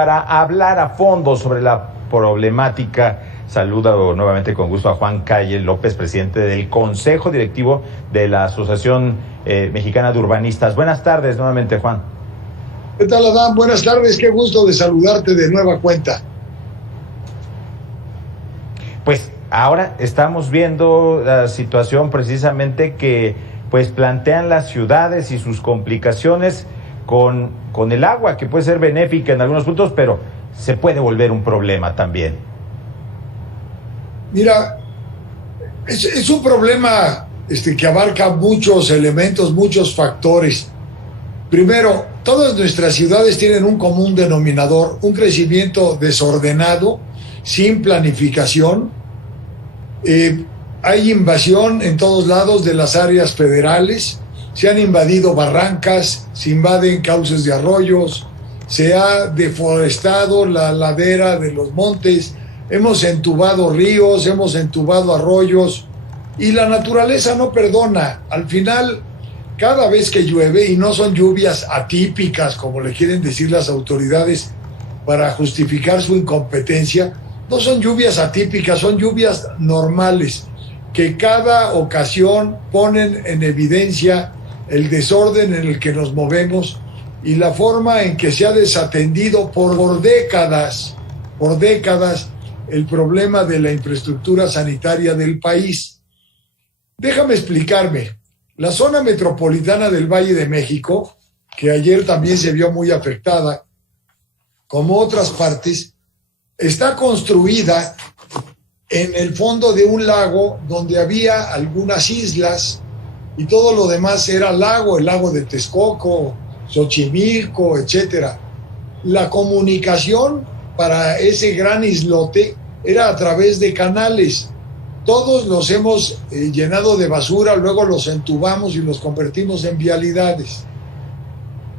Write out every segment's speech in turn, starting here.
Para hablar a fondo sobre la problemática, saludo nuevamente con gusto a Juan Calle López, presidente del Consejo Directivo de la Asociación Mexicana de Urbanistas. Buenas tardes nuevamente, Juan. ¿Qué tal, Adán? Buenas tardes, qué gusto de saludarte de nueva cuenta. Pues ahora estamos viendo la situación precisamente que pues plantean las ciudades y sus complicaciones con el agua, que puede ser benéfica en algunos puntos, pero se puede volver un problema también. Mira, es un problema que abarca muchos elementos, muchos factores. Primero, todas nuestras ciudades tienen un común denominador, un crecimiento desordenado, sin planificación. Hay invasión en todos lados de las áreas federales, se han invadido barrancas, se invaden cauces de arroyos, se ha deforestado la ladera de los montes, hemos entubado ríos, hemos entubado arroyos y la naturaleza no perdona. Al final, cada vez que llueve, y no son lluvias atípicas como le quieren decir las autoridades para justificar su incompetencia, no son lluvias atípicas, son lluvias normales que cada ocasión ponen en evidencia el desorden en el que nos movemos y la forma en que se ha desatendido por décadas el problema de la infraestructura sanitaria del país. Déjame explicarme. La zona metropolitana del Valle de México, que ayer también se vio muy afectada, como otras partes, está construida en el fondo de un lago donde había algunas islas y todo lo demás era lago, el lago de Texcoco, Xochimilco, etc. La comunicación para ese gran islote era a través de canales. Todos los hemos llenado de basura, luego los entubamos y los convertimos en vialidades.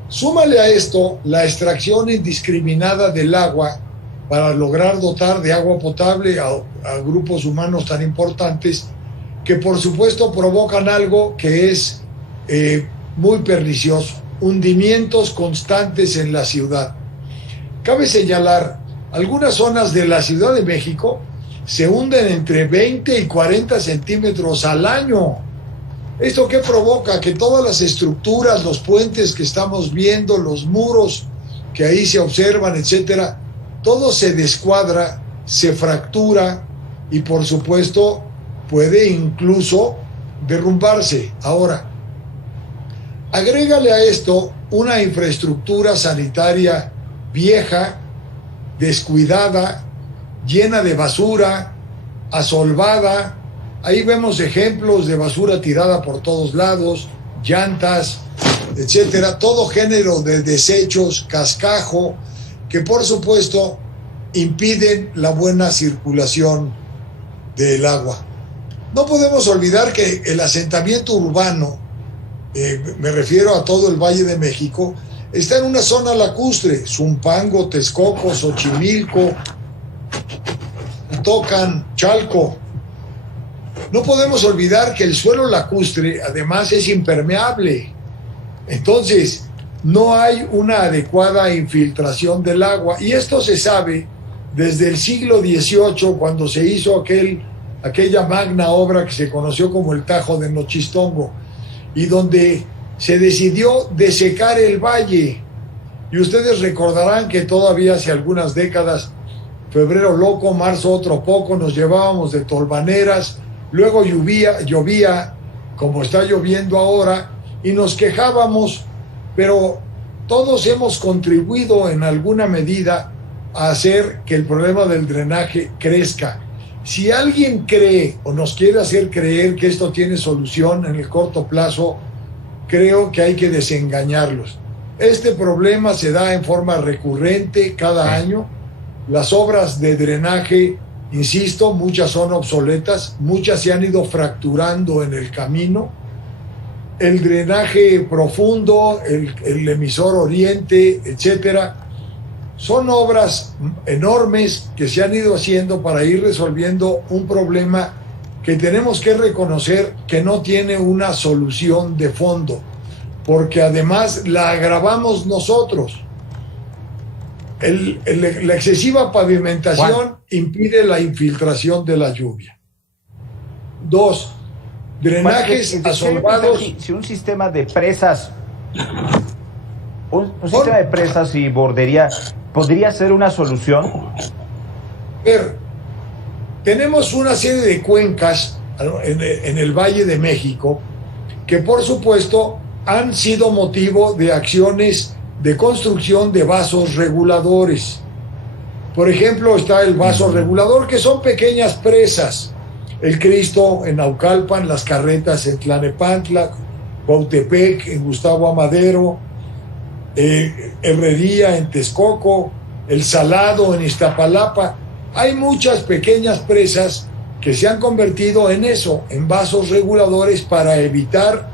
Súmale a esto la extracción indiscriminada del agua para lograr dotar de agua potable a grupos humanos tan importantes que por supuesto provocan algo que es muy pernicioso, hundimientos constantes en la ciudad. Cabe señalar, algunas zonas de la Ciudad de México se hunden entre 20 y 40 centímetros al año. ¿Esto qué provoca? Que todas las estructuras, los puentes que estamos viendo, los muros que ahí se observan, etcétera, todo se descuadra, se fractura y por supuesto puede incluso derrumbarse. Ahora, agrégale a esto una infraestructura sanitaria vieja, descuidada, llena de basura, asolvada. Ahí vemos ejemplos de basura tirada por todos lados, llantas, etcétera, todo género de desechos, cascajo, que por supuesto impiden la buena circulación del agua. No podemos olvidar que el asentamiento urbano, me refiero a todo el Valle de México, está en una zona lacustre, Zumpango, Texcoco, Xochimilco, Tocan, Chalco. No podemos olvidar que el suelo lacustre además es impermeable. Entonces, no hay una adecuada infiltración del agua. Y esto se sabe desde el siglo XVIII, cuando se hizo aquella magna obra que se conoció como el Tajo de Nochistongo, y donde se decidió desecar el valle. Y ustedes recordarán que todavía hace algunas décadas, febrero loco, marzo otro poco, nos llevábamos de tolvaneras, luego llovía como está lloviendo ahora, y nos quejábamos, pero todos hemos contribuido en alguna medida a hacer que el problema del drenaje crezca. Si alguien cree o nos quiere hacer creer que esto tiene solución en el corto plazo, creo que hay que desengañarlos. Este problema se da en forma recurrente cada año. Las obras de drenaje, insisto, muchas son obsoletas, muchas se han ido fracturando en el camino. El drenaje profundo, el emisor oriente, etcétera, son obras enormes que se han ido haciendo para ir resolviendo un problema que tenemos que reconocer que no tiene una solución de fondo, porque además la agravamos nosotros. La excesiva pavimentación Juan. impide la infiltración de la lluvia. 2, drenajes asolvados. Si un sistema de presas, un sistema de presas y bordería podría ser una solución. Tenemos una serie de cuencas en el Valle de México que por supuesto han sido motivo de acciones de construcción de vasos reguladores. Por ejemplo, está el vaso regulador, que son pequeñas presas. El Cristo en Naucalpan, las Carretas en Tlanepantla, Cuautepec en Gustavo Amadero, Herrería en Texcoco, El Salado en Iztapalapa. Hay muchas pequeñas presas que se han convertido en eso, en vasos reguladores para evitar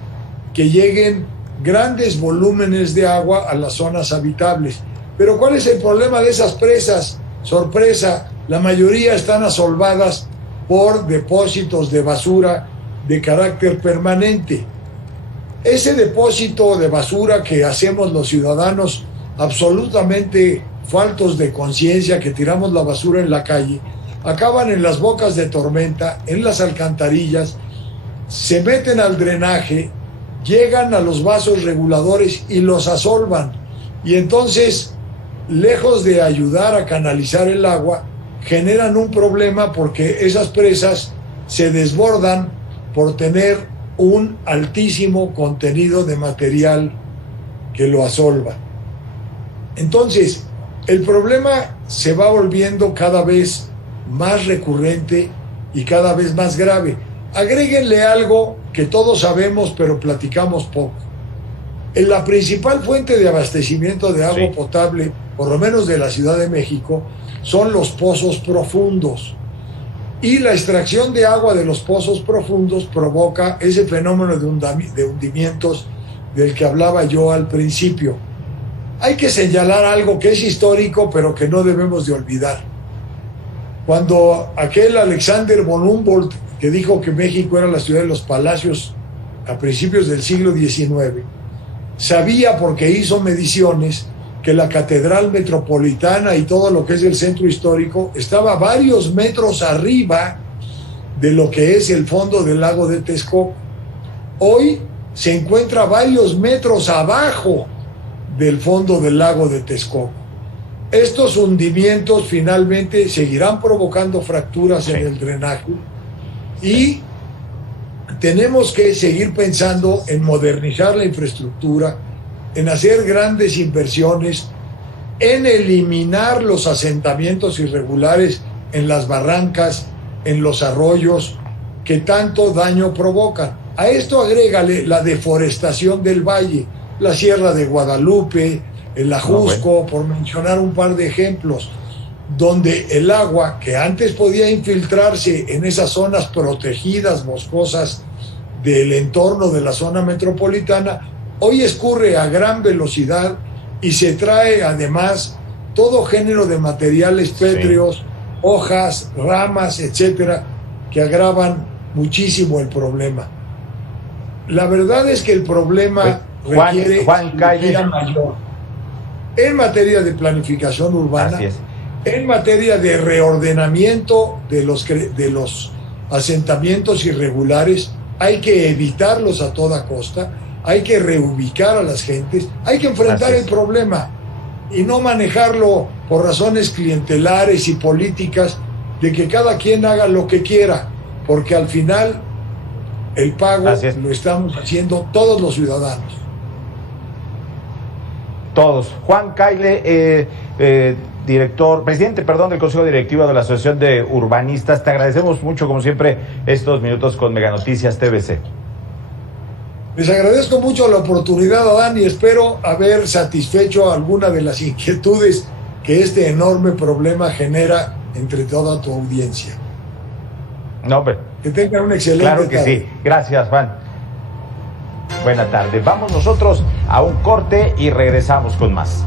que lleguen grandes volúmenes de agua a las zonas habitables. Pero ¿cuál es el problema de esas presas? Sorpresa, la mayoría están asolvadas por depósitos de basura de carácter permanente. Ese depósito de basura que hacemos los ciudadanos absolutamente faltos de conciencia, que tiramos la basura en la calle, acaban en las bocas de tormenta, en las alcantarillas, se meten al drenaje, llegan a los vasos reguladores y los asolvan. Y entonces, lejos de ayudar a canalizar el agua, generan un problema porque esas presas se desbordan por tener un altísimo contenido de material que lo asolva. Entonces, el problema se va volviendo cada vez más recurrente y cada vez más grave. Agréguenle algo que todos sabemos pero platicamos poco. En la principal fuente de abastecimiento de agua potable, por lo menos de la Ciudad de México, son los pozos profundos. Y la extracción de agua de los pozos profundos provoca ese fenómeno de hundimientos del que hablaba yo al principio. Hay que señalar algo que es histórico pero que no debemos de olvidar. Cuando aquel Alexander von Humboldt, que dijo que México era la ciudad de los palacios a principios del siglo XIX, sabía, porque hizo mediciones, que la Catedral Metropolitana y todo lo que es el centro histórico estaba varios metros arriba de lo que es el fondo del lago de Texcoco. Hoy se encuentra varios metros abajo del fondo del lago de Texcoco. Estos hundimientos finalmente seguirán provocando fracturas en el drenaje y tenemos que seguir pensando en modernizar la infraestructura, en hacer grandes inversiones, en eliminar los asentamientos irregulares en las barrancas, en los arroyos, que tanto daño provocan. A esto agrégale la deforestación del valle, la Sierra de Guadalupe, el Ajusco, por mencionar un par de ejemplos, donde el agua que antes podía infiltrarse en esas zonas protegidas, boscosas del entorno de la zona metropolitana, hoy escurre a gran velocidad y se trae además todo género de materiales pétreos, hojas, ramas, etcétera, que agravan muchísimo el problema. La verdad es que el problema requiere cirugía mayor en materia de planificación urbana, en materia de reordenamiento de los asentamientos irregulares. Hay que evitarlos a toda costa, hay que reubicar a las gentes, hay que enfrentar el problema y no manejarlo por razones clientelares y políticas de que cada quien haga lo que quiera, porque al final el pago lo estamos haciendo todos los ciudadanos. Todos. Juan Caile, presidente del Consejo Directivo de la Asociación de Urbanistas, te agradecemos mucho, como siempre, estos minutos con Mega Noticias TVC. Les agradezco mucho la oportunidad, Adán, y espero haber satisfecho alguna de las inquietudes que este enorme problema genera entre toda tu audiencia. No, hombre. Que tengan un excelente Claro que tarde. sí. Gracias, Juan. Buena tarde. Vamos nosotros a un corte y regresamos con más.